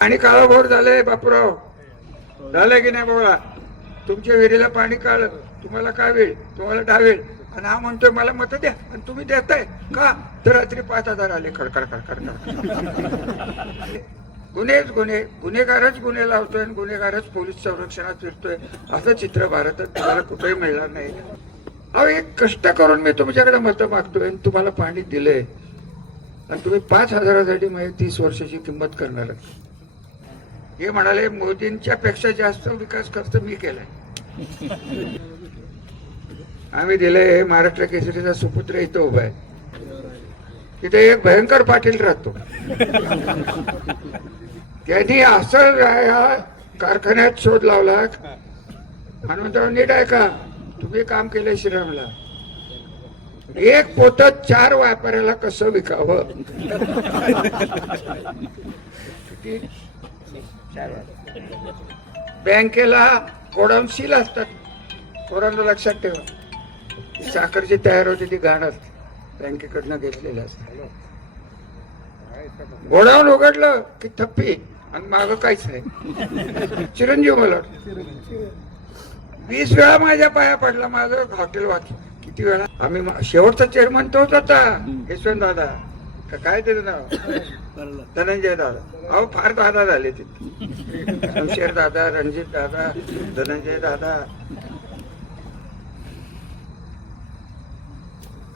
पाणी काळाभोर झालंय बापूराव, झालंय की नाही बोला? तुमच्या विहिरीला पाणी काळ, तुम्हाला काय वेळ, तुम्हाला डावेल. आणि हा म्हणतोय मला मत द्या, आणि तुम्ही देताय का? तर रात्री 5,000 आले खडखड खडखड. गुन्हेच गुन्हे, गुन्हेगारच गुन्हे लावतोय आणि गुन्हेगारच पोलीस संरक्षणात फिरतोय, असं चित्र भारतात तुम्हाला कुठेही मिळणार नाही. अहो, एक कष्ट करून मी तुमच्याकडे मतं मागतोय आणि तुम्हाला पाणी दिलंय, आणि तुम्ही 5,000साठी माझी 30 वर्षाची किंमत करणार. हे म्हणाले मोदींच्या पेक्षा जास्त विकास खर्च मी केलाय. आम्ही दिलंय. महाराष्ट्र केसरीचा सुपुत्र इथं उभा आहे, तिथे एक भयंकर पाटील राहतो. त्यांनी असं या कारखान्यात शोध लावला. हनुमंतराव नीट आहे का, तुम्ही काम केलंय श्रीरामला, एक पोत 4 व्यापाऱ्याला कसं विकावं. बँकेला गोडाऊन सील असतात, पोरांना लक्षात ठेवा. साखरची तयार होती ती घाण असते, बँकेकडनं घेतलेली असते. गोडाऊन उघडलं की थप्पी, आणि माग काहीच नाही. चिरंजीव मला 20 वेळा माझ्या पाया पडला, माझं हॉटेल वाचलं. किती वेळा आम्ही, शेवटचा चेअरमन तोच होता, यशवंत दादा काय त्याचं नाव, धनंजय दादा. अहो फार दादा झाले तिथे, शमशेर दादा, रणजित दादा, धनंजय दादा.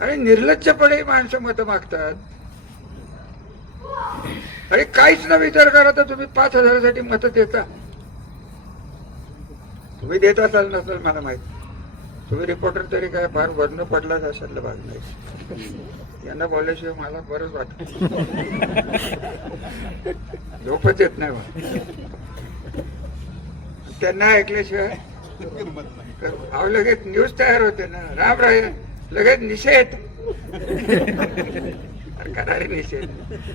आणि निर्लज्जपणे माणसं मत मागतात. अरे काहीच न विचार करा तर तुम्ही 5,000साठी मत देता. तुम्ही देत असाल नसाल मला माहिती, तुम्ही रिपोर्टर तरी काय फार वर्ण पडलाच अशातला भाग नाही. यांना बोलल्याशिवाय मला बरंच वाटत, झोपच येत नाही मला त्यांना ऐकल्याशिवाय. अहो लगेच न्यूज तयार होते ना, राम राय लगेच निषेध. करारे निषेध.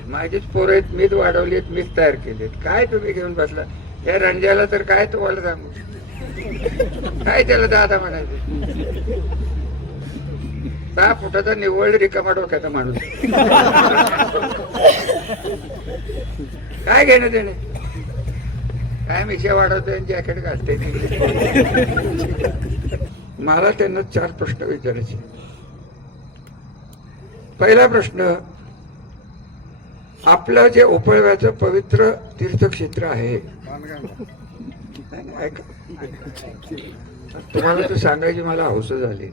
माझीच पोरं आहेत, मीच वाढवलीत, मीच तयार केलीत. काय तुम्ही घेऊन बसला या रणजाला, तर काय तुम्हाला सांगू, काय त्याला दादा म्हणायचे. 6 फुटाचा निव्वळ रिकामा डोक्याचा माणूस, काय घेणं देणे. काय मिशा वाढवतोय, जॅकेट घालते. मला त्यांना 4 प्रश्न विचारायचे. पहिला प्रश्न, आपलं जे उपळव्याचं पवित्र तीर्थक्षेत्र आहे, तुम्हाला तर सांगायची मला हौस झाली,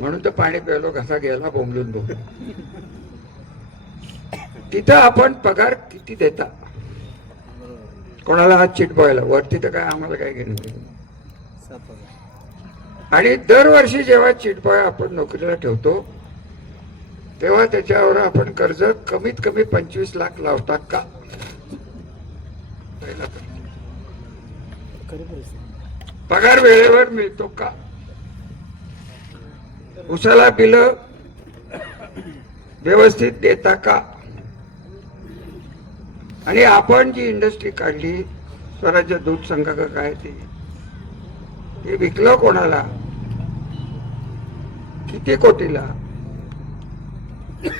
म्हणून तर पाणी प्यायलो, घसा गेला बोंबलून बोंबलून. तिथं आपण पगार किती देता कोणाला? हात चिटवायला वरती तर काय आम्हाला काय घेणं. आणि दरवर्षी जेव्हा चिटपाय आपण नोकरीला ठेवतो तेव्हा त्याच्यावर आपण कर्ज कमीत कमी 25 लाख लावता का? पगार वेळेवर मिळतो का? उसाला बिल व्यवस्थित देता का? आणि आपण जी इंडस्ट्री काढली स्वराज्य दूध संघ का काय, ते विकलं कोणाला, किती कोटीला?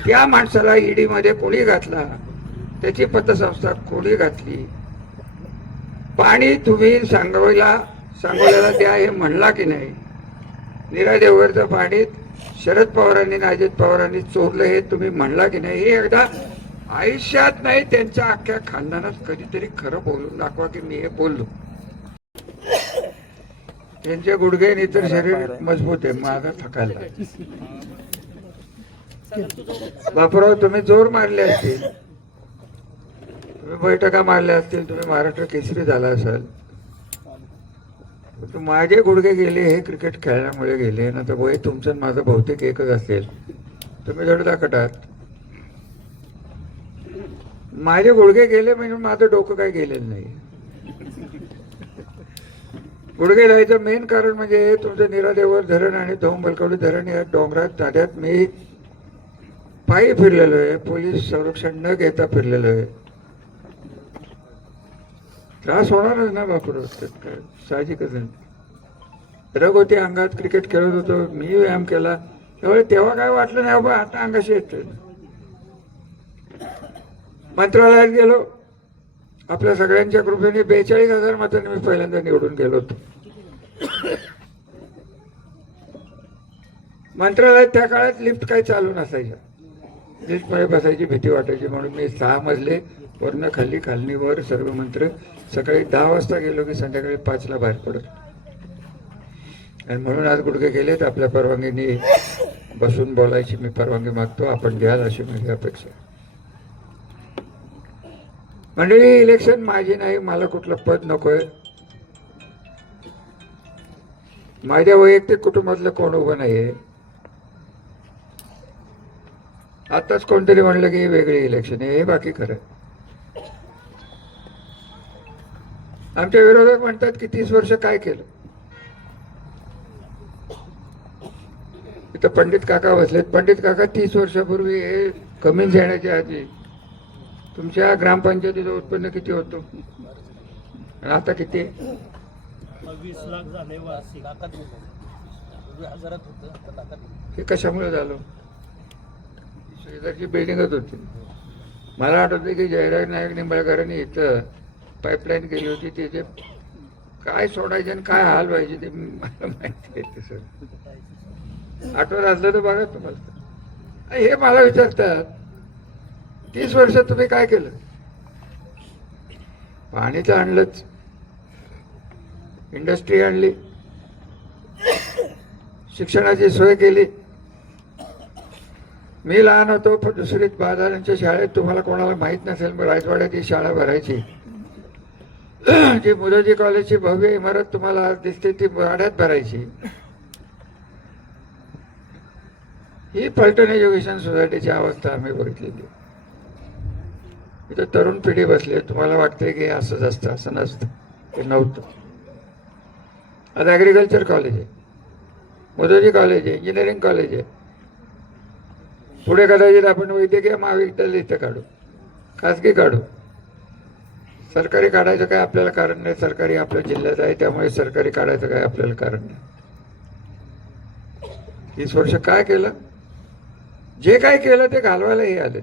त्या माणसाला ईडी मध्ये कोणी घातला, त्याची पतसंस्था कोणी घातली? पाणी तुम्ही सांगोल्याला द्या हे म्हणला की नाही? नीरा देवघरचं पाणी शरद पवारांनी आणि अजित पवारांनी चोरलं हे तुम्ही म्हणला की नाही? हे एकदा आयुष्यात नाही, त्यांच्या अख्ख्या खानदानात कधीतरी खरं बोलून दाखवा की मी हे बोललो. त्यांचे गुडघे आणि इतर शरीर मजबूत आहे, माझा थकायला. बापूराव तुम्ही जोर मारले असतील, तुम्ही बैठका मारल्या असतील, तुम्ही महाराष्ट्र केसरी झाला असाल, माझे गुडघे गेले हे क्रिकेट खेळण्यामुळे गेले ना. तर वय तुमचं माझं बहुतेक एकच असेल, तुम्ही धडधाकटात. माझे गुडघे गेले म्हणजे माझं डोकं काय गेलेलं नाही. गुडघे जायचं मेन कारण म्हणजे तुमचं नीरादेवर धरण आणि धोंबलकवडी धरण या डोंगरात नाद्यात मी पायी फिरलेलो आहे, पोलीस संरक्षण न घेता फिरलेलो आहे. त्रास होणारच ना बापूर, साहजिकच. रग होती अंगात, क्रिकेट खेळत होतो मी, व्यायाम केला त्यामुळे तेव्हा काय वाटलं नाही बाबा, आता अंगाशी येत. मंत्रालयात गेलो, आपल्या सगळ्यांच्या कृपेने 42,000 मतांनी मी पहिल्यांदा निवडून गेलो होतो. मंत्रालयात त्या काळात लिफ्ट काही चालू नसायच्या, लिफ्टमध्ये बसायची भीती वाटायची, म्हणून मी 6 मजले वरनं खाली खालनी वर सर्व मंत्र सकाळी 10 वाजता गेलो की संध्याकाळी 5ला बाहेर पडत. आणि म्हणून आज गुडघे गेलेत. आपल्या परवानगीने बसून बोलायची मी परवानगी मागतो, आपण द्याल अशी माझी अपेक्षा. मंडळी, इलेक्शन माझी नाही, मला कुठलं पद नकोय. माझ्या वैयक्तिक कुटुंबातलं कोण उभं नाहीये. आताच कोणतरी म्हणलं की वेगळी इलेक्शन आहे, हे बाकी खरं. आमच्या विरोधक म्हणतात की 30 वर्ष काय केलं. इथं पंडित काका बसलेत. पंडित काका 30 वर्षापूर्वी हे कमीन्स येण्याच्या आधी तुमच्या ग्रामपंचायतीचं उत्पन्न किती होतं आणि आता किती? 20 लाख झाले वार्षिक. हे कशामुळे झालं? शेजारची बिल्डिंगच होती. मला आठवतं की जयराज नाईक निंबाळकरांनी इथं पाईपलाईन केली होती. तिथे काय सोडायचे आणि काय हाल व्हायचे ते मला माहिती आहे. तसं आठवत असलं तर बघा तुम्हाला. हे मला विचारतात 30 वर्षात तुम्ही काय केलं? पाणी तर आणलंच, इंडस्ट्री आणली, शिक्षणाची सोय केली. मी लहान होतो पण दुसरीत बाजारांच्या शाळेत, तुम्हाला कोणाला माहित नसेल मग राजवाड्यात ही शाळा भरायची. जी मुलाजी कॉलेजची भव्य इमारत तुम्हाला आज दिसते ती वाड्यात भरायची. ही फलटण एज्युकेशन सोसायटीची अवस्था आम्ही बघितलेली. इथं तरुण पिढी बसली. तुम्हाला वाटते की असंच असतं, असं नसतं. ते नव्हतं. आज ॲग्रिकल्चर कॉलेज आहे, मुदोजी कॉलेज आहे, इंजिनिअरिंग कॉलेज आहे. पुढे कदाचित आपण वैद्यकीय महाविद्यालय इथं काढू, खाजगी काढू. सरकारी काढायचं काय आपल्याला कारण नाही. सरकारी आपल्या जिल्ह्यात आहे, त्यामुळे सरकारी काढायचं काय आपल्याला कारण नाही. 30 वर्ष काय केलं? जे काय केलं ते घालवायला हे आले.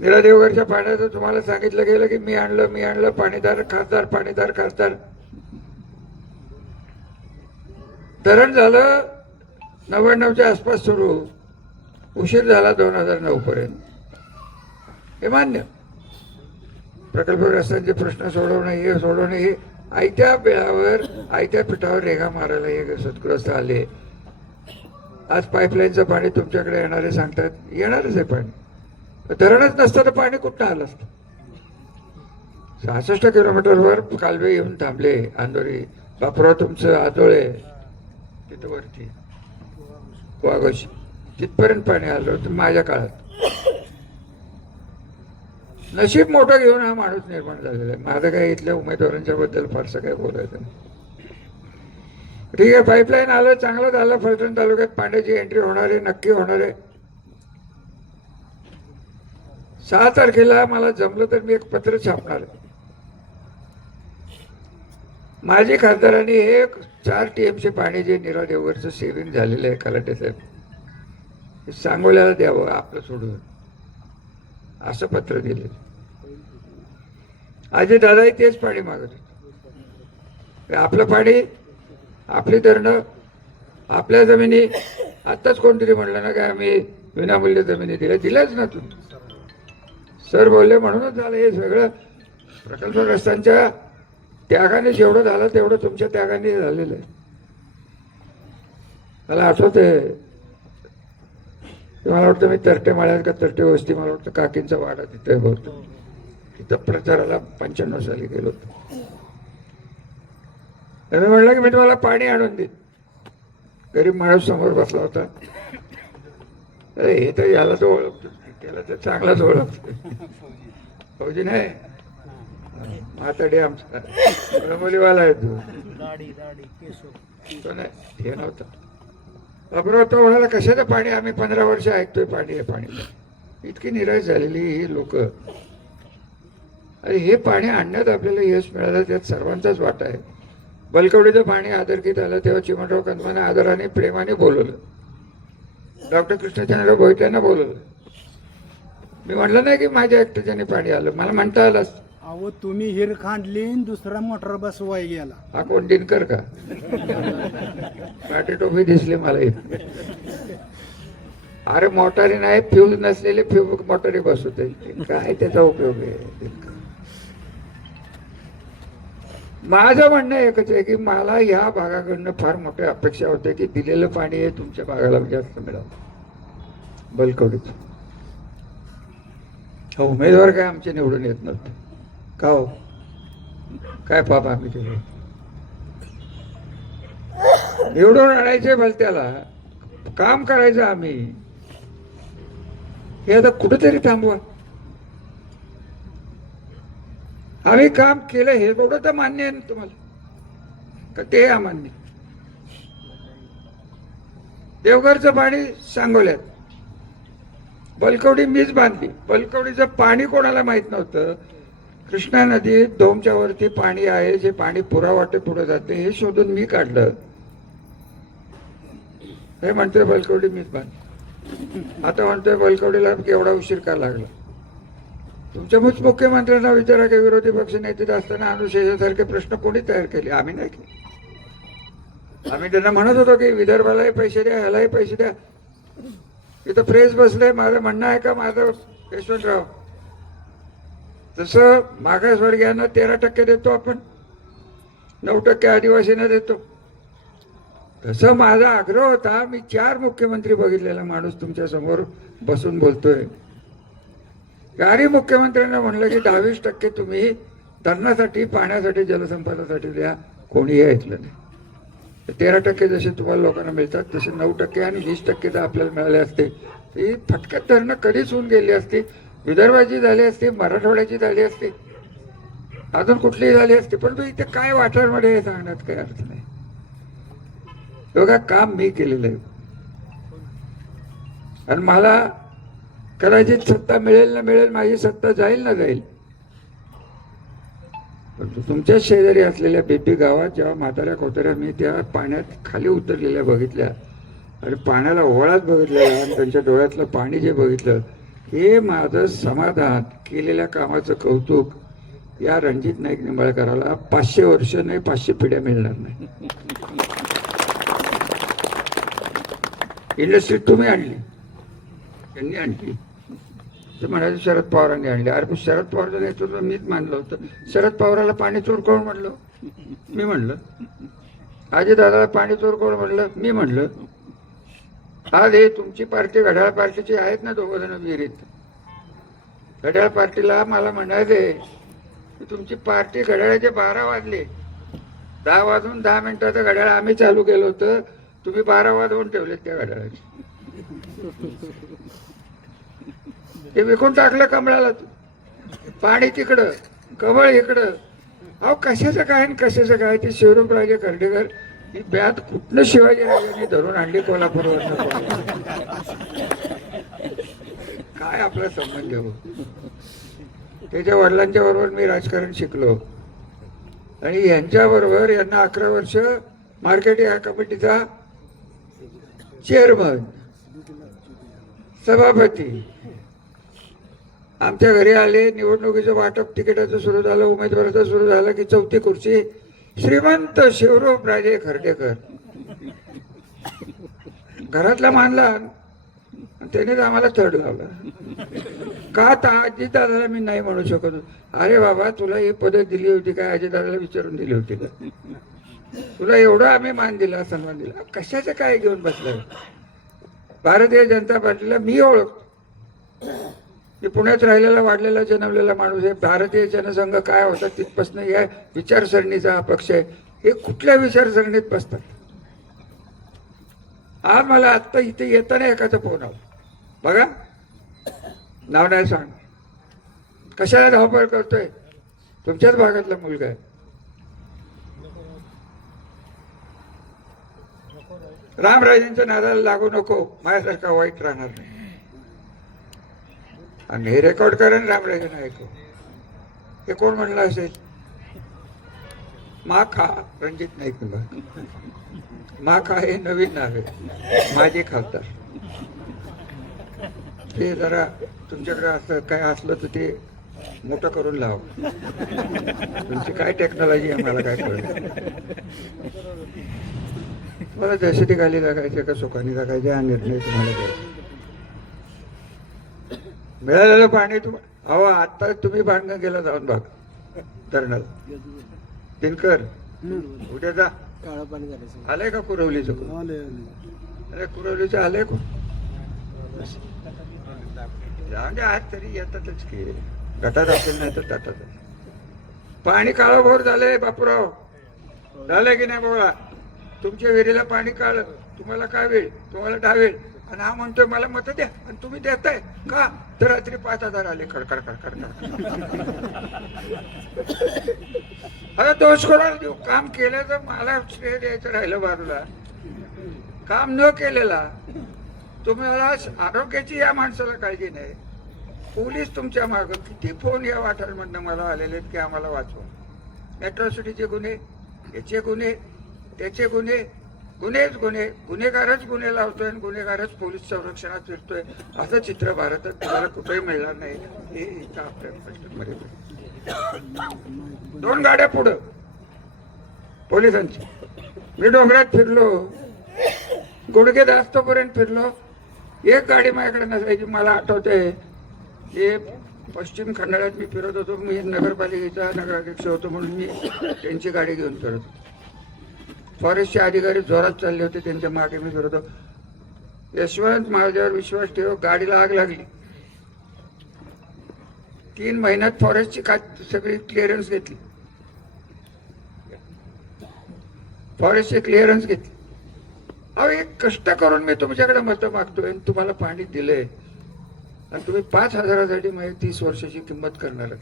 नीरा देवघरच्या पाण्याचं तुम्हाला सांगितलं गेलं की मी आणलं पाणीदार खासदार, पाणीदार खासदार. धरण झालं 99च्या आसपास सुरू, उशीर झाला 2009 पर्यंत. हे मान्य. प्रकल्पग्रस्तांचे प्रश्न सोडवणं, हे सोडवणं, हे आयत्या वेळावर आयत्या पिठावर रेगा मारायला हे सदग्रस्त आले. आज पाईपलाईनचं पाणी तुमच्याकडे येणारे सांगतात, येणारच आहे पाणी. धरणच नसतं तर पाणी कुठं आलं असतं? 66 किलोमीटरवर कालवे येऊन थांबले. अंदोरी, बापराव तुमचं आदोळे तिथं वरती वाघोशी, तिथपर्यंत पाणी आलं होतं माझ्या काळात. नशीब मोठं घेऊन हा माणूस निर्माण झालेला आहे. माझं काय इथल्या उमेदवारांच्या बद्दल फारसं काय बोलायचं नाही. ठीक आहे, पाईपलाईन आलं, चांगलं झालं. फलटण तालुक्यात पाण्याची एंट्री होणार आहे, नक्की होणार आहे. 6 तारखेला मला जमलं तर मी एक पत्र छापणार आहे. माझी खासदारांनी हे 4 TMC पाणी जे नीरा देवघरचं सेविंग झालेलं आहे खलाटे साहेब, हे सांगोल्याला द्यावं आपलं सोडून, असं पत्र दिले. आजी दादाही तेच पाणी मागत होते. आपलं पाणी, आपली धरणं, आपल्या जमिनी. आताच कोणतरी म्हणलं ना काय आम्ही विनामूल्य जमिनी दिल्याच ना तुम्ही. सर बोलले म्हणूनच झालं हे सगळं. प्रकल्पग्रस्तांच्या त्यागाने जेवढं झालं तेवढं तुमच्या त्यागाने झालेलं आहे. मला आठवतंय, मला वाटतं मी तरटे माळ्यात का तरटे वस्ती, मला वाटतं काकींचा वाडा तिथे होतो. तिथं प्रचाराला 95 साली गेलो होतो. मी म्हणलं की मी तुम्हाला पाणी आणून देईन. गरीब माणूस समोर बसला होता. अरे हे तर याला तो ओळखतो, त्याला तर चांगलाच ओळखतो. फौजी नाही, म्हाताडे आमचा रमोलीवाला आहे तू. तो नाही, हे नव्हता. बापरा तो म्हणाला कशाचं पाणी? आम्ही 15 वर्ष ऐकतोय पाणी आहे, पाणी. इतकी निराश झालेली ही लोक. अरे हे पाणी आणण्यात आपल्याला यश मिळालं, त्यात सर्वांचाच वाटा आहे. बलकवडीचं पाणी आदरकीत आलं तेव्हा चिमणराव कदमाने आदराने प्रेमाने बोलवलं. डॉक्टर कृष्णचंद्र भोईट्यांना बोलवलं. मी म्हणलं नाही की माझ्या एकट्याच्याने पाणी आलं, मला म्हणता आलं असतं. अहो तुम्ही हिर खांडली आणि दुसरा मोटर बसवाय गेला. हा कोण दिनकर का? काटे टोपी दिसले मला इथे. अरे मोटारी नाही, फ्यूज नसलेले फ्यूज मोटारी बसवते, काय त्याचा उपयोग आहे? माझं म्हणणं एकच आहे की मला या भागाकडनं फार मोठ्या अपेक्षा होत्या की दिलेलं पाणी हे तुमच्या भागाला जास्त मिळावं. बलकवडीच उमेदवार काय आमचे निवडून येत नव्हते का हो? काय पाप आम्ही केलं? निवडून आणायचे भलत्याला, काम करायचं आम्ही. हे आता कुठेतरी थांबवा. आम्ही काम केलं हे एवढं तर मान्य आहे ना तुम्हाला का ते अमान्य? देवघरचं पाणी सांगोल्यात, बलकवडी मीच बांधली. बलकवडीचं पाणी कोणाला माहित नव्हतं. कृष्णा नदीत दोमच्या वरती पाणी आहे, जे पाणी पुरावाटे पुढे जाते हे शोधून मी काढलं. हे म्हणतोय बलकवडी मीच बांधली. आता म्हणतोय बलकवडीला केवढा उशीर का लागला? तुमच्या मुख्यमंत्र्यांना विचारा की विरोधी पक्ष नेते असताना अनुशेषासारखे प्रश्न कोणी तयार केले? आम्ही नाही केले. आम्ही त्यांना म्हणत होतो की विदर्भालाही पैसे द्या, ह्यालाही पैसे द्या. इथं प्रेस बसलंय, माझं म्हणणं आहे का माझं यशवंतराव? जसं मागासवर्गीयांना 13% देतो आपण, 9% आदिवासींना देतो, तसं माझा आग्रह होता. मी 4 मुख्यमंत्री बघितलेला माणूस तुमच्या समोर बसून बोलतोय. गाडी मुख्यमंत्र्यांना म्हणलं की 22% तुम्ही धरणासाठी, पाण्यासाठी, जलसंपदासाठी द्या. कोणीही ऐकलं नाही. 13% जसे तुम्हाला लोकांना मिळतात तसे 9% आणि 20% तर आपल्याला मिळाले असते. ही फटक्यात धरणं कधीच होऊन गेली असती. विदर्भाची झाली असती, मराठवाड्याची झाली असती, अजून कुठलीही झाली असती. पण इथे काय वाठारमध्ये हे सांगण्यात काही अर्थ नाही. बघा काम मी केलेलं आहे आणि मला कदाचित सत्ता मिळेल ना मिळेल, माझी सत्ता जाईल ना जाईल. तुमच्या शेजारी असलेल्या बेबी गावात जेव्हा म्हाताऱ्या कोताऱ्या मी त्या पाण्यात खाली उतरलेल्या बघितल्या आणि पाण्याला ओळात बघितलेला आणि त्यांच्या डोळ्यातलं पाणी जे बघितलं, हे माझं समाधान, केलेल्या कामाचं कौतुक या रणजित नाईक निंबाळकराला 500 वर्ष नाही 500 पिढ्या मिळणार नाही. इंडस्ट्री तुम्ही आणली, त्यांनी आणली. ते म्हणाले शरद पवारांनी आणले. अरे शरद पवारचं नेतृत्व मीच मानलं होतं. शरद पवाराला पाणी चोर कोण म्हणलं? मी म्हणलं. अजितदादाला पाणी चोर कोण म्हणलं? मी म्हणलं. आज हे तुमची पार्टी घड्याळ पार्टीची आहेत ना 2 जण विहिरीत. घड्याळ पार्टीला मला म्हणायचे की तुमची पार्टी घड्याळाचे 12 वाजले, 10 वाजून 10 मिनिटाचं घड्याळ आम्ही चालू केलं होतं, तुम्ही 12 वाजवून ठेवलेत त्या घड्याळाचे. ते विकून टाकलं कमळाला. पाणी तिकडं, कमळ इकडं. अहो कशाचं काय आणि कशाचं काय? ते शिवरामराजे खर्डेकर ही ब्यात कुठनं शिवाजी राजांनी धरून आणली कोल्हापूरवरनं? काय आपला संबंध हो? त्याच्या वडिलांच्या बरोबर मी राजकारण शिकलो आणि यांच्याबरोबर यांना 11 वर्ष मार्केट या कमिटीचा चेअरमन, सभापती. आमच्या घरी आले, निवडणुकीचं वाटप तिकिटाचं सुरू झालं, उमेदवाराचं सुरू झालं की 4थी खुर्ची श्रीमंत शिवरामराजे खर्डेकर. घरातला मानला, त्यानेच आम्हाला थर्ड लावला. का? अजितदादाला मी नाही म्हणू शकत. अरे बाबा, तुला ही पदवी दिली होती काय? अजितदादाला विचारून दिली होती का? तुला एवढा आम्ही मान दिला, सन्मान दिला, कशाचं काय घेऊन बसलं? भारतीय जनता पार्टीला मी ओळखतो. मी पुण्यात राहिलेला, वाढलेला, जन्मलेला माणूस आहे. भारतीय जनसंघ काय होता तिथपासून या विचारसरणीचा हा पक्ष आहे. हे कुठल्या विचारसरणीत बसतात? आज मला आत्ता इथे येताना एकाचा फोन आला. बघा, नाव नाही सांग, कशाला धावपळ करतोय? तुमच्याच भागातला मुलगा आहे. रामराजेंच्या नादाला लागू नको, माझ्यासारखा वाईट राहणार नाही. आणि हे रेकॉर्ड करेन रामराजेंना ऐकू. हे कोण म्हणलं असेल? मा खा रणजित नाईक निंबाळकर. मा खा हे नवीन नाव आहे, माझे खासदार. ते जरा तुमच्याकडे असं काय असलं तर ते मोठं करून लाव. तुमची काय टेक्नॉलॉजी आहे मला काय कळलं. मला दहशती खाली जगायचे का सुखाने जगायचे हा निर्णय तुम्हाला घ्यायचा. मिळालेलं पाणी अहो आता तुम्ही भांडणं गेला जाऊन बघा धरणाला. दिनकर उद्या जा. काळं पाणी झालं आलंय का कुरवलीचं कोण? अरे कुरवलीचं आलंय कोण? जाऊन आज तरी येतातच की. गटात असेल नाही तर ताटात. पाणी काळं भोर झालंय बापूराव. झालंय की नाही बोला. तुमच्या विहिरीला पाणी काळ. तुम्हाला काय वेळ? तुम्हाला डावेळ. आणि हा म्हणतोय मला मत द्या आणि तुम्ही देताय का? तर रात्री 5,000 आले खडखड खडखड. अरे दोष कोणाला देऊ? काम केलं तर मला श्रेय द्यायचं राहिलं बाजूला. काम न केलेला तुम्हाला आरोग्याची या माणसाला काळजी नाही. पोलीस तुमच्या माग किती फोन या वाठारमधनं मला आलेले आहेत की आम्हाला वाचवा. अॅट्रॉसिटीचे गुन्हे, याचे गुन्हे, त्याचे गुन्हे, गुन्हेच गुन्हे. गुन्हेगारच गुन्हे लावतोय आणि गुन्हेगारच पोलीस संरक्षणात फिरतोय. असं चित्र भारतात तुम्हाला कुठेही मिळणार नाही. हे इथं आपल्या महाराष्ट्रामध्ये 2 गाड्या पुढं पोलिसांची. मी डोंगरात फिरलो, गुडघे दास्तोपर्यंत फिरलो. एक गाडी माझ्याकडे नसायची. मला आठवते हे पश्चिम खंडाळ्यात मी फिरत होतो. मी नगरपालिकेचा नगराध्यक्ष होतो म्हणून मी त्यांची गाडी घेऊन फिरत होतो. फॉरेस्टचे अधिकारी जोरात चालले होते, त्यांच्या मागे मी फिरत होतो. यशवंत माझ्यावर विश्वास ठेव, गाडीला आग लागली. 3 महिन्यात फॉरेस्टची सगळी क्लिअरन्स घेतली. फॉरेस्टची क्लिअरन्स घेतली. अहो एक कष्ट करून मी तुमच्याकडे मतं मागतोय आणि तुम्हाला पाणी दिलंय आणि तुम्ही 5,000साठी माझी 30 वर्षाची किंमत करणार.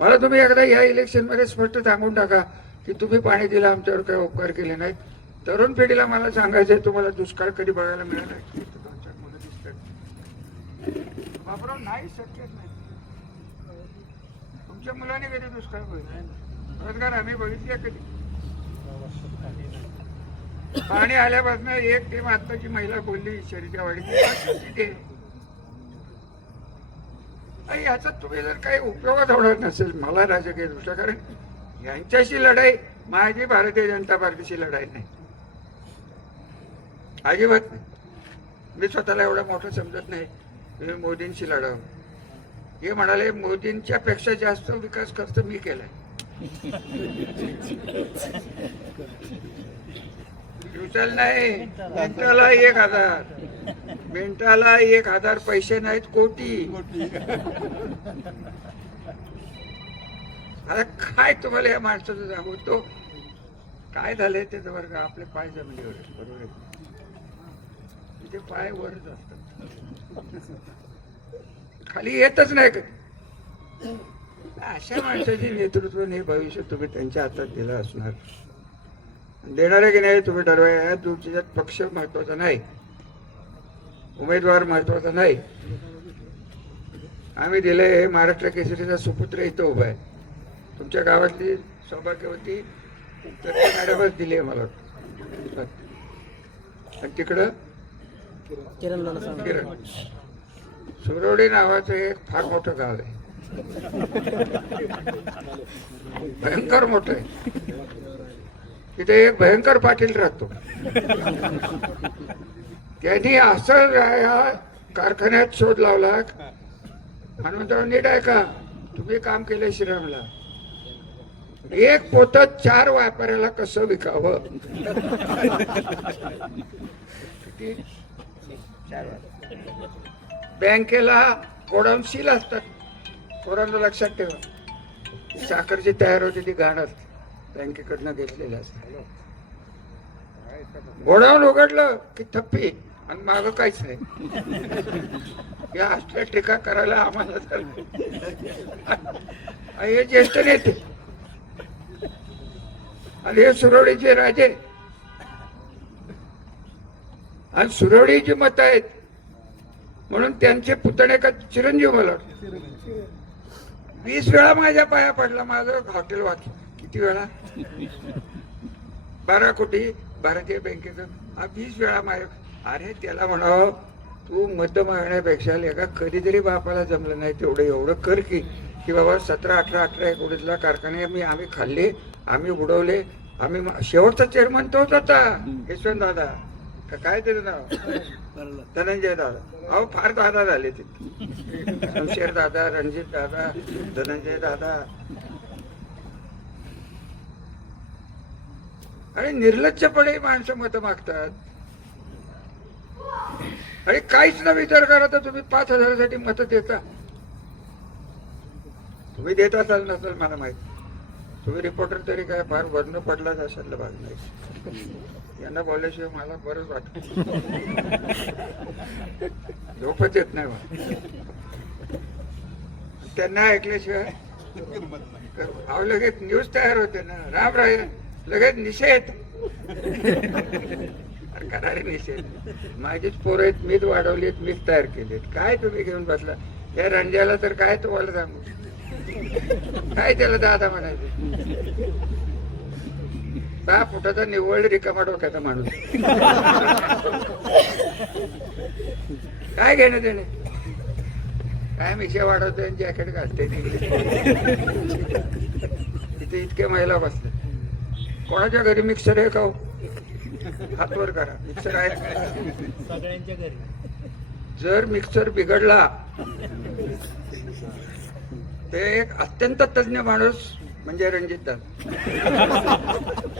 मला तुम्ही एकदा या इलेक्शन मध्ये स्पष्ट सांगून टाका की तुम्ही पाणी दिलं, आमच्यावर काही उपकार केले नाहीत. तरुण पिढीला मला सांगायचंय तुम्हाला दुष्काळ कधी बघायला मिळाला. 2-4 मुलं दिसतात बापराव. नाही शक्य नाही. तुमच्या मुलाने कधी दुष्काळ बघितला? रोजगार आम्ही बघितले कधी? पाणी आल्यापासून एक टीम आत्ताची महिला बोलली शरीच्या वाडीत याचा तुम्ही जर काही उपयोगच होणार नसेल मला राजकीय दृष्ट्या. कारण यांच्याशी लढाई माझी भारतीय जनता पार्टीशी लढाई नाही, अजिबात नाही. मी स्वतःला एवढं मोठं समजत नाही मी मोदींशी लढावं. हे म्हणाले मोदींच्या पेक्षा जास्त विकास खर्च मी केलाय. दिवसाला नाही, मिनिटाला 1,000. मिनिटाला 1,000 पैसे नाहीत, कोटी. आता काय तुम्हाला या माणसाचं सांगू. तो काय झालंय त्याचं वर्ग आपले पाय जमिनीवर बरोबर आहे. तिथे पाय वरच असतात, खाली येतच नाही कधी. अशा माणसाचे नेतृत्व हे भविष्य तुम्ही त्यांच्या हातात दिलं असणार. देणार आहे की नाही तुम्ही ठरवा. या तुमच्यात पक्ष महत्वाचा नाही, उमेदवार महत्वाचा नाही. आम्ही दिलंय महाराष्ट्र केसरीचा सुपुत्र इथं उभा आहे. तुमच्या गावातली सौभाग्यवती तर मॅडमच दिली आहे मला. आणि तिकडं किरण सुरवडी नावाचं एक फार मोठं गाव आहे, भयंकर मोठं आहे. तिथे एक भयंकर पाटील राहतो. त्यांनी असं या कारखान्यात शोध लावला. हनुमंतराव नीट आहे का तुम्ही काम केलं श्रीरामला. एक पोत 4 व्यापाऱ्याला कसं विकावं. बँकेला गोडाऊन सील असतात. पोरांना लक्षात ठेवा, साखरची तयार होते ती घाण असते, बँकेकडनं घेतलेलं असतं. गोडाऊन उघडलं की थप्पी आणि माग काहीच नाही. या असल्या टीका करायला आम्हाला हे ज्येष्ठ नेते आणि हे सुरवडीचे राजे आणि सुरवडीची मत आहेत म्हणून त्यांचे पुतणे का चिरंजीव मला 20 वेळा माझ्या पाया पडला. माझं हॉटेल वाचलं किती वेळा. 12 कोटी भारतीय बँकेचं 20 वेळा माझ्या. अरे त्याला म्हणावं तू मत मागण्यापेक्षा एका कधीतरी बापाला जमलं नाही तेवढं एवढं कर की बाबा 17, 18, 19 कारखाने आम्ही खाल्ले, आम्ही उडवले, आम्ही शेवटचा चेअरमन तोच होता यशवंत दादा काय त्याचं नाव धनंजय दादा. अहो फार दादा झाले तिथे, शमशेर दादा, रणजित दादा, धनंजय दादा. आणि निर्लज्जपणे माणसं मत मागतात आणि काहीच न विचार करा तर तुम्ही 5,000साठी मत देता. तुम्ही देत असाल नसेल मला माहिती, तुम्ही रिपोर्टर तरी काय फार वर्ण पडलाच असाल भाग नाही. यांना बोलल्याशिवाय मला बरंच वाटत, झोपच येत नाही मला त्यांना ऐकल्याशिवाय. अहो लगेच न्यूज तयार होते ना, राम राय लगेच निषेध करणारे निषेध. माझीच पोरं आहेत, मीच वाढवलीत, मीच तयार केलीत. काय तुम्ही घेऊन बसला या रणजाला, तर काय तुम्हाला सांगू, काय त्याला दादा म्हणायचं. 6 फुटाचा निव्वळ रिकामा डोक्याचा माणूस, काय घेणं देणे. काय मिशा वाढवते आणि जॅकेट घालते. इथे इतके महिला बसले. कोणाच्या घरी मिक्सर आहे का हो? हात वर करा. मिक्सर आहे सगळ्यांच्या घरी. जर मिक्सर बिघडला, ते एक अत्यंत तज्ञ माणूस म्हणजे रणजितदादा,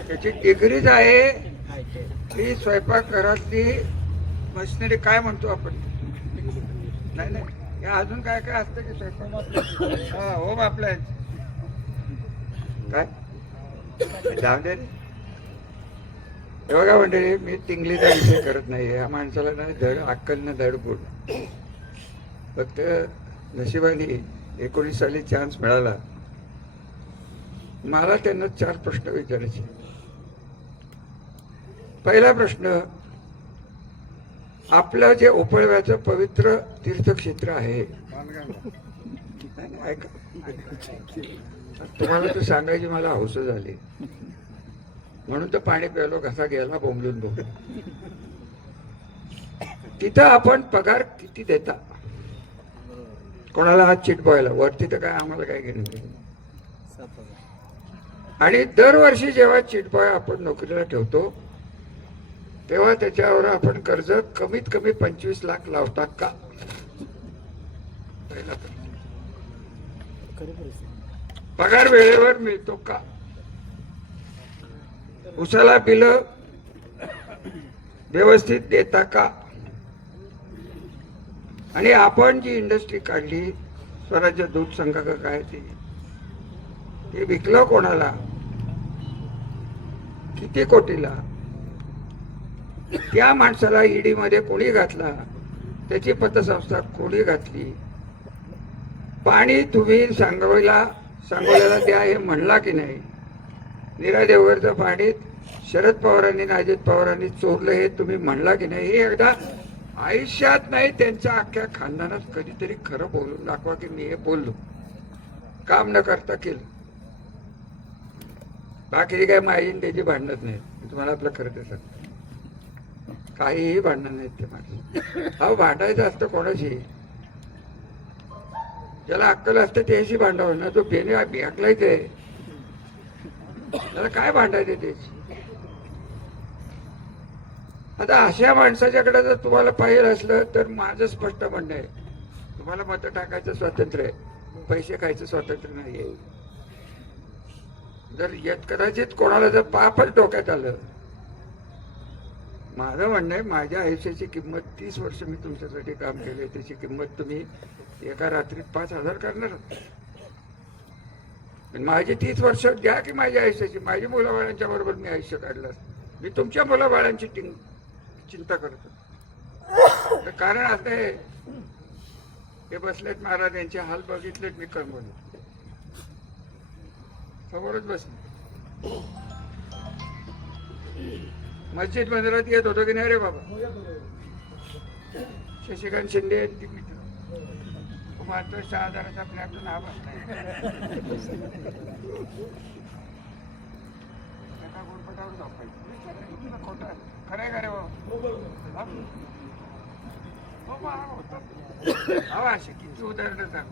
त्याची डिग्रीज आहे ती स्वयंपाकघरातली मशिनरी काय म्हणतो आपण, नाही नाही या अजून काय काय असतं की स्वयंपाक. हा होम अप्लायन्स काय जाऊ दे. हे बघा मंडळी, मी टिंगलीचा विषय करत नाही. या माणसाला ना धड अक्कल ना धड बोल. फक्त नशिबाने 19 साली चान्स मिळाला. मला त्यांना 4 प्रश्न विचारायचे. पहिला प्रश्न, आपलं जे ओपळव्याचं पवित्र तीर्थक्षेत्र आहे, ऐका तुम्हाला तर सांगायची मला हौस झाली म्हणून तर पाणी प्यायलो, घसा गेला बोंबलून बोंबलून. तिथं आपण पगार किती देता कोणाला? हात चिटवायला वरती तर काय आम्हाला काय घेणं. आणि दरवर्षी जेव्हा चिटपाय आपण नोकरीला ठेवतो तेव्हा त्याच्यावर आपण कर्ज कमीत कमी 25 लाख लावता का? पहिला पगार वेळेवर मिळतो का? उसाला बिल व्यवस्थित देता का? आणि आपण जी इंडस्ट्री काढली स्वराज्य दूध संघ का काय ते विकलं कोणाला, किती कोटीला? त्या माणसाला ईडी मध्ये कोणी घातला? त्याची पतसंस्था कोणी घातली? पाणी तुम्ही सांगोल्याला द्या हे म्हणला की नाही? नीरा देवघरचं पाणी शरद पवारांनी अजित पवारांनी चोरलं हे तुम्ही म्हणला की नाही? हे एकदा आयुष्यात नाही त्यांच्या अख्ख्या खानदानात कधीतरी खरं बोलून दाखवा की मी हे बोललो, काम न करता केलं. बाकी काय माझी त्याची भांडणच नाही. तुम्हाला आपलं खरं ते सांगतो, काहीही भांडण नाहीत ते माणसं. अहो भांडायचं असतं कोणाशी? ज्याला अक्कल असतं त्याशी भांडावं ना. तो बेने भेकलायच आहे त्याला काय भांडायचं त्याची? आता अशा माणसाच्याकडे जर तुम्हाला पाहिजे असलं तर माझं स्पष्ट म्हणणं आहे, तुम्हाला मत टाकायचं स्वातंत्र्य आहे, पैसे खायचं स्वातंत्र्य नाहीये. जर येत कदाचित कोणाला जर पापच डोक्यात आलं, माझं म्हणणं आहे माझ्या आयुष्याची किंमत 30 वर्ष मी तुमच्यासाठी काम केले, त्याची किंमत तुम्ही एका रात्रीत 5,000 करणार. माझी 30 वर्ष द्या की माझ्या आयुष्याची. माझी मुलाबाळांच्या बरोबर मी आयुष्य काढलं. मी तुमच्या मुलाबाळांची चिंता करतो. कारण असं आहे, हे बसलेत महाराज यांचे हाल बघितलेत मी कळवलं, समोरच बसले. मस्जिद मंदिरात येत होतो की नाही रे बाबा? शशिकांत शिंदे मात्र 6,000चा फ्लॅट हा बसलाय. गोडपटावर झोपायचं खोटं खरंय का रे बाबा? अशी किती उदाहरणं सांग.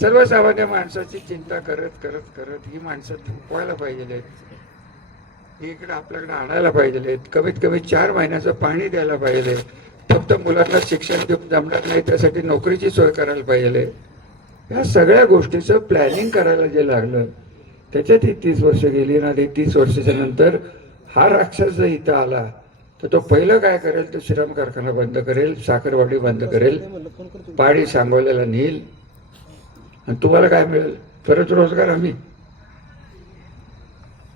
सर्वसामान्य माणसाची चिंता करत करत करत ही माणसं थोपवायला पाहिजे, इकडे आपल्याकडे आणायला पाहिजे, कमीत कमी 4 महिन्याचं पाणी द्यायला पाहिजे. फक्त मुलांना शिक्षण देऊन जमणार नाही, त्यासाठी नोकरीची सोय करायला पाहिजे. या सगळ्या गोष्टीचं प्लॅनिंग करायला जे लागलं त्याच्यात ही 30 वर्ष गेली ना. 30 वर्षाच्या नंतर हा राक्षस जर इथं आला तर तो पहिलं काय करेल, तो श्रम कारखाना बंद करेल, साखरवाडी बंद करेल, पाणी सांगोल्याला नेईल. आणि तुम्हाला काय मिळेल? परत रोजगार हमी.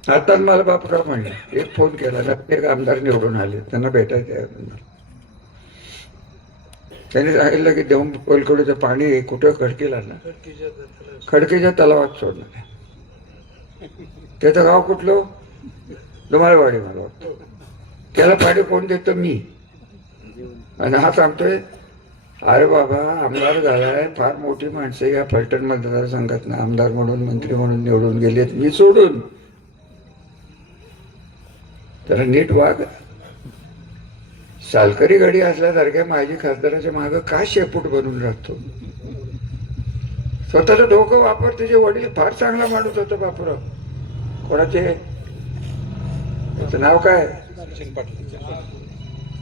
आता मला बापराव म्हणले, एक फोन केला ना, एक आमदार निवडून आले, त्यांना भेटायचं आहे. त्यांनी सांगितलं की देऊन कोलकडूचं पाणी कुठं खडकीला ना, खडकीच्या तलावात सोडणार. त्याचं गाव कुठलं? धुमाळवाडी मला वाटतं. त्याला पाणी कोण देतं? मी. आणि हा सांगतोय अरे बाबा आमदार झालाय, फार मोठी माणसं या फलटण मतदारसंघात ना आमदार म्हणून मंत्री म्हणून निवडून गेलेत, मी सोडून. त्याला नीट वाग. सालकरी गडी असल्यासारख्या माझी खासदाराच्या मागं का शेपूट बनून राहतो? स्वतःचं डोकं वापर. त्याचे वडील फार चांगला माणूस होता बापूराव. कोणाचे? त्याचं नाव काय?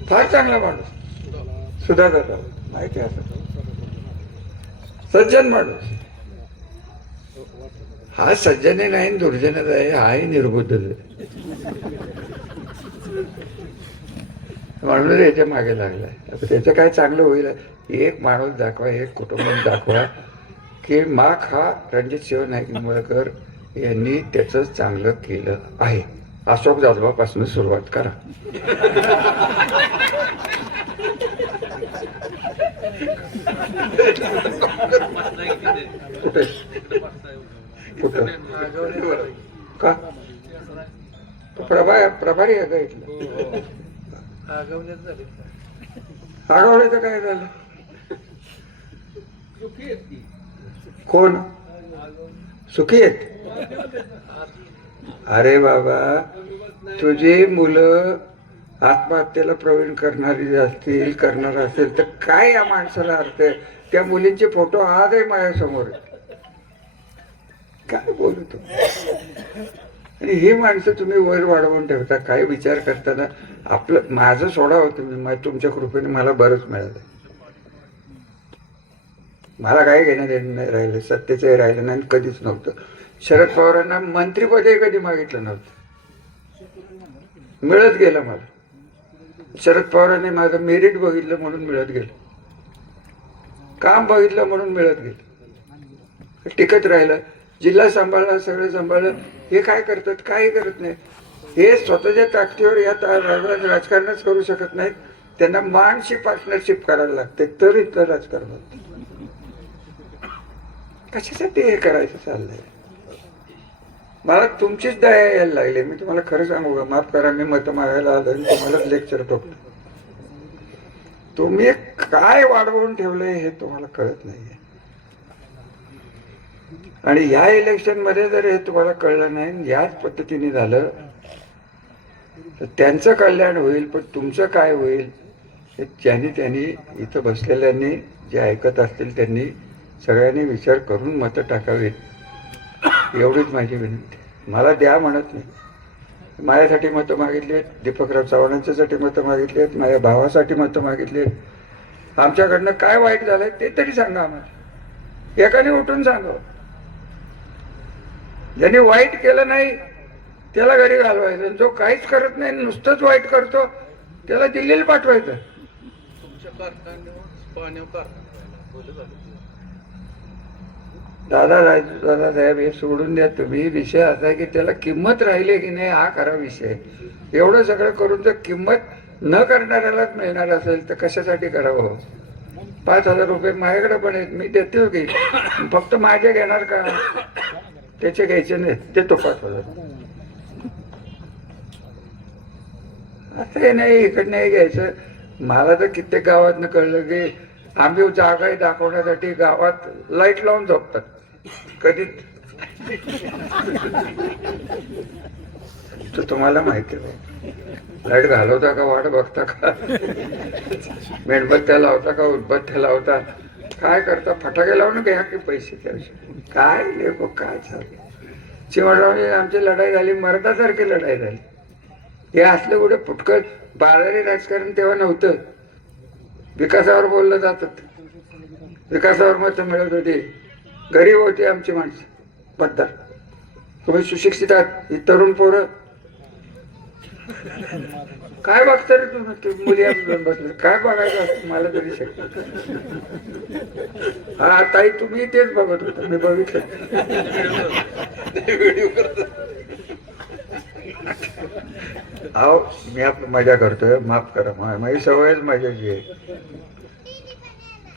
फार चांगला माणूस, सुधाकर माहिती आहे, सज्जन माणूस. हा सज्जने नाही, दुर्जनच आहे. हाही निर्बुद्धच आहे. म्हणून याच्या मागे लागलाय. आता त्याचं काय चांगलं होईल? एक माणूस दाखवा, एक कुटुंब दाखवा की माख हा रणजितसिंह नाईक निंबाळकर यांनी त्याचं चांगलं केलं आहे. अशोक जाधवापासून सुरुवात करा. कुठे कुठं का प्रभारी आहे का इथलं? आगावण्याचं काय झालं? कोण सुखी आहेत? अरे बाबा, तुझी मुलं आत्महत्येला प्रवीण करणारी असतील, करणार असेल तर काय या माणसाला अर्थ आहे? त्या मुलींचे फोटो आजही माझ्यासमोर आहेत. काय बोलतो? आणि ही माणसं तुम्ही वर वाढवून ठेवता. काय विचार करताना आपलं माझं सोडा होतं. मी तुमच्या कृपेने मला बरंच मिळालं. मला काय घेणं देणं नाही राहिलं, सत्तेचंही राहिलं नाही, कधीच नव्हतं. शरद पवारांना मंत्रिपदही कधी मागितलं नव्हतं, मिळत गेलं मला. शरद पवारांनी माझं मेरिट बघितलं म्हणून मिळत गेलं, काम बघितलं म्हणून मिळत गेलं. टिकत राहिलं, जिल्हा सांभाळला, सगळं सांभाळलं. हे काय करतात? काही करत नाही. हे स्वतःच्या ताकदीवर या राजकारणच करू शकत नाहीत. त्यांना मानशी पार्टनरशिप करायला लागते तर इथलं राजकारण. कशासाठी हे करायचं चाललंय? मला तुमचीच दया यायला लागली. मी तुम्हाला खरं सांगू का, माफ करा, मी मत मागायला आलो आणि तुम्हालाच लेक्चर टोकतो. तुम्ही काय वाढवून ठेवलंय हे तुम्हाला कळत नाहीये. आणि या इलेक्शन मध्ये जर हे तुम्हाला कळलं नाही, याच पद्धतीने झालं तर त्यांचं कल्याण होईल, पण तुमचं काय होईल हे त्यांनी इथं बसलेल्यांनी, जे ऐकत असतील त्यांनी सगळ्यांनी विचार करून मतं टाकावीत. एवढीच माझी विनंती. मला द्या म्हणत नाही. माझ्यासाठी मतं मागितली आहेत, दीपकराव चव्हाणांच्यासाठी मतं मागितली आहेत, माझ्या भावासाठी मतं मागितली आहेत. आमच्याकडनं काय वाईट झालंय ते तरी सांगा आम्हाला. एकाने उठून सांगा. ज्याने वाईट केलं नाही त्याला घरी घालवायचं, जो काहीच करत नाही नुसतंच वाईट करतो त्याला दिल्लीला पाठवायचं. दादासाहेब हे सोडून द्या तुम्ही. विषय असा आहे की त्याला किंमत राहिली की नाही हा खरा विषय. एवढं सगळं करून जर किंमत न करणाऱ्यालाच मिळणार असेल तर कशासाठी करावं? 5,000 रुपये माझ्याकडे पण आहेत, मी देतो की. फक्त माझे घेणार का? त्याचे घ्यायचे नाही, देतो 5,000. असं नाही इकडनं घ्यायचं. मला तर कित्येक गावातनं कळलं की आम्ही जागा दाखवण्यासाठी गावात लाईट लावून झोपतात. कधी तर तुम्हाला माहिती नाही. लाईट घालवता का वाट बघता का, मेणबत्त्या लावता का उदबत्त्या लावता, काय करता, फटाके लावून घ्या की पैसे त्याविषयी काय लेखो काय चालू. चिमणरावने आमची लढाई झाली, मर्दासारखी लढाई झाली. हे असलं कुठे फुटकळ बाजारी राजकारण तेव्हा नव्हतं. विकासावर बोललं जात होतं, विकासावर मत मिळत होती. गरीब होती आमची माणसं मतदार. तुम्ही सुशिक्षित आहात, ही तरुण पोरं काय बघता रे तुम्ही, मुली घेऊन बसले काय बघायचं असतं मला तरी शक्य. हा ताई तुम्ही तेच बघत होता, मी बघितलं. अहो मी आपली मजा करतोय, माफ करा, माझी सवयच मजाची आहे.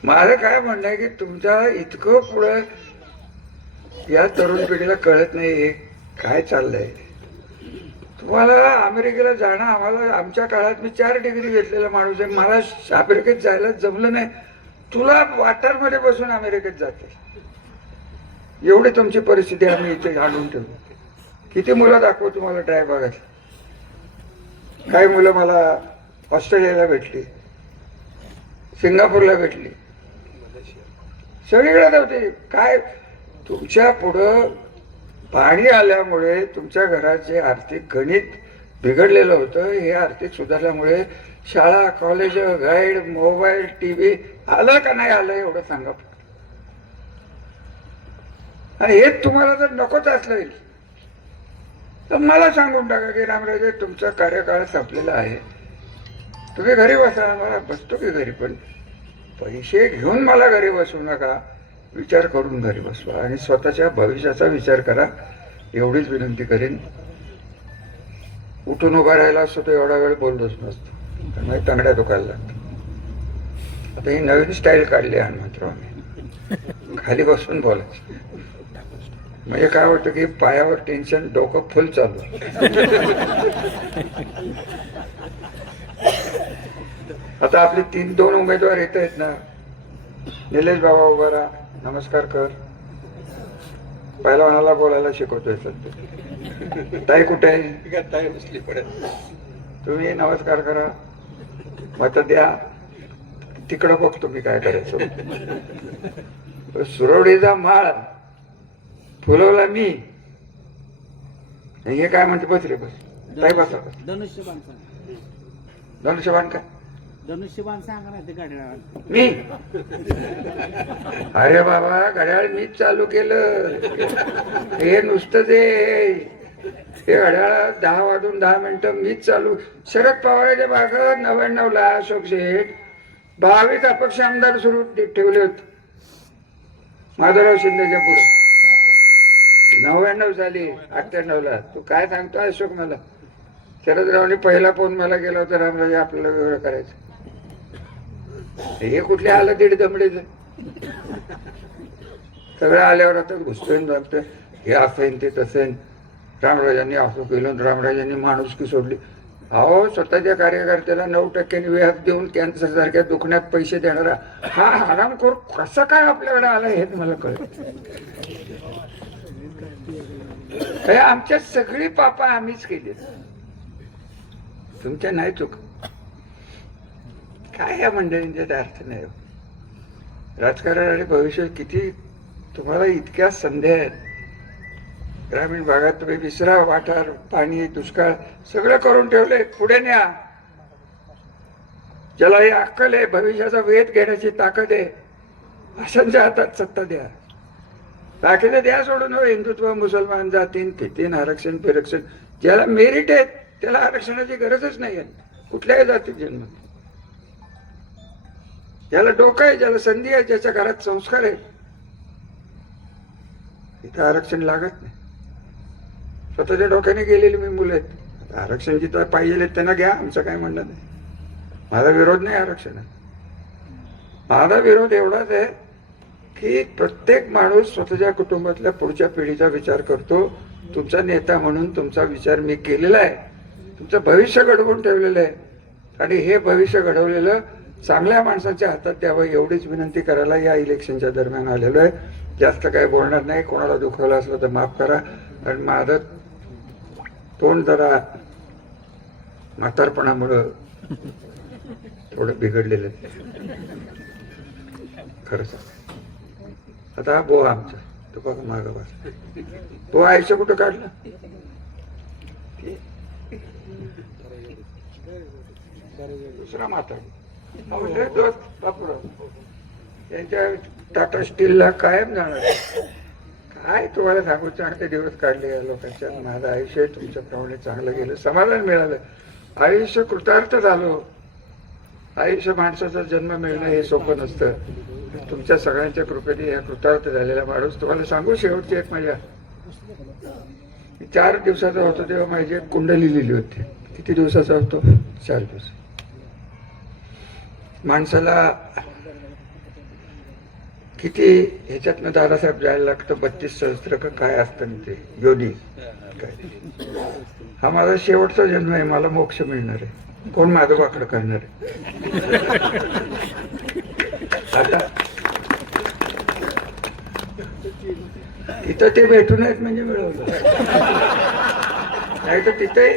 माझं काय म्हणणं आहे की तुमच्या इतकं पुढं या तरुण पिढीला कळत नाही हे काय चाललंय. तुम्हाला अमेरिकेला जाणं, आम्हाला आमच्या काळात मी 4 डिग्री घेतलेला माणूस आहे, मला अमेरिकेत जायला जमलं नाही. तुला वाटरमध्ये बसून अमेरिकेत जाते, एवढी तुमची परिस्थिती आम्ही इथे आणून ठेवू. किती मुलं दाखवू तुम्हाला ट्राय बघायला. काही मुलं मला ऑस्ट्रेलियाला भेटली, सिंगापूरला भेटली, सगळीकडे जाते. काय तुमच्या पुढं पाणी आल्यामुळे तुमच्या घराचे आर्थिक गणित बिघडलेलं होतं. हे आर्थिक सुधारल्यामुळे शाळा, कॉलेज, गाईड, मोबाईल, टीव्ही आलं का नाही आलं एवढं सांगा. आणि हे तुम्हाला जर नकोच असलं तर मला सांगून टाका की रामराजे तुमचा कार्यकाळ संपलेला आहे, तुम्ही घरी बसा. मला बसतो की घरी, पण पैसे घेऊन मला घरी बसवू नका, विचार करून घरी बसवा आणि स्वतःच्या भविष्याचा विचार करा, एवढीच विनंती करेन. उठून उभा राहिला असतो तो एवढा वेळ बोलतोच नसतो, त्यामुळे तंगड्या दुखायला लागतो. आता ही नवीन स्टाईल काढली हनुमंतरावने, खाली बसून बोलायचं. म्हणजे काय वाटतं की पायावर टेन्शन, डोकं फुल चालू. आता आपले 2 उमेदवार येत आहेत ना. निलेश बाबा उभा राहा, नमस्कार कर. पहिलवानाला बोलायला शिकवतोय सध्या. ताई कुठे आहे, ताई बसली पडेल. तुम्ही नमस्कार करा, मत द्या. तिकडं बघतो मी काय करायचं. सुरवडीचा माळ फुलवला मी. हे काय म्हणते, बस रे बस, ताई बसा. धनुष्यबाण धनुष्यबाण काय, धनुष्यबाण सांगा ना ते गाड्या. मी अरे बाबा घड्याळ मीच चालू केलं. हे नुसतं हे घड्याळ 10 वाजून 10 मिनिटं मीच चालू. शरद पवारांच्या भागात 99ला अशोक शेठ 22 अपक्ष आमदार सुरू ठेवले होते माधवराव शिंदेच्या पुढे. 99 झाली 98ला. तू काय सांगतो अशोक मला. शरदरावने पहिला फोन मला केला होता, रामराजे आपल्याला वेगळं करायचं. हे कुठले आलं दीड दमडीच. सगळं आल्यावर आता घुसतोय जागतोय, हे असेल ते तसेन. रामराजांनी असं केलं, रामराजांनी माणुसकी सोडली. अहो स्वतःच्या कार्यकर्त्याला 9% व्याज देऊन कॅन्सर सारख्या दुखण्यात पैसे देणारा हा हरामखोर कसं काय आपल्याकडे आला हेच मला कळत. आमच्या सगळी पापा आम्हीच केली, तुमच्या नाही चूक. काय या मंडळींचा अर्थ नाही. राजकारण आणि भविष्य किती तुम्हाला इतक्या संधी आहेत. ग्रामीण भागात तुम्ही विसरा, वाठार, पाणी, दुष्काळ सगळं करून ठेवले. पुढे न्या. ज्याला ही अक्कल आहे, भविष्याचा वेध घेण्याची ताकद आहे, अशांच्या हातात सत्ता द्या. बाकीचं द्या सोडून. हो हिंदुत्व, मुसलमान, जातीन फितीन, आरक्षण फिरक्षण, ज्याला मेरिट आहे त्याला आरक्षणाची गरजच नाही आहे कुठल्याही जातीत जन्म. ज्याला डोकं आहे, ज्याला संधी आहे, ज्याच्या घरात संस्कार आहे, इथं आरक्षण लागत नाही. स्वतःच्या डोक्याने गेलेली मी मुलं आहेत. आरक्षण जिथं पाहिजे त्यांना घ्या, आमचं काय म्हणणं नाही. माझा विरोध नाही आरक्षणात. माझा विरोध एवढाच आहे की प्रत्येक माणूस स्वतःच्या कुटुंबातल्या पुढच्या पिढीचा विचार करतो. तुमचा नेता म्हणून तुमचा विचार मी केलेला आहे. तुमचं भविष्य घडवून ठेवलेलं आहे आणि हे भविष्य घडवलेलं चांगल्या माणसाच्या हातात द्यावं एवढीच विनंती करायला या इलेक्शनच्या दरम्यान आलेलो आहे. जास्त काही बोलणार नाही. कोणाला दुखवलं असलं तर माफ करा. आणि माझं तोंड जरा म्हातारपणामुळं थोडं बिघडलेलं आहे. खरंच. आता हा बोवा आमचा तो बघा मागं बस. तो आयुष्य कुठं काढलं? दुसरा म्हातारा दोस्त बापूराव त्यांच्या टाटा स्टीलला कायम जाणार. काय तुम्हाला सांगू, चांगले दिवस काढले या लोकांच्या. माझं आयुष्य तुमच्याप्रमाणे चांगलं गेलं, समाधान मिळालं, आयुष्य कृतार्थ झालो. आयुष्य माणसाचा जन्म मिळणं हे सोपं नसतं. तुमच्या सगळ्यांच्या कृपेने या कृतार्थ झालेला माणूस. तुम्हाला सांगू शेवटची एक माझ्या 4 दिवसाचा होतो तेव्हा माझी एक कुंडली लिहिली होती. किती दिवसाचा होतो? 4 दिवस. माणसाला किती ह्याच्यातनं दादासाहेब जायला लागतं, 32 सहस्त्र का काय असतं ना ते योनी काय. हा माझा शेवटचा जन्म आहे, मला मोक्ष मिळणार आहे. कोण माधोबाकडं करणार आहे? आता इथं ते भेटून आहेत म्हणजे मिळवलं, नाही तर तिथे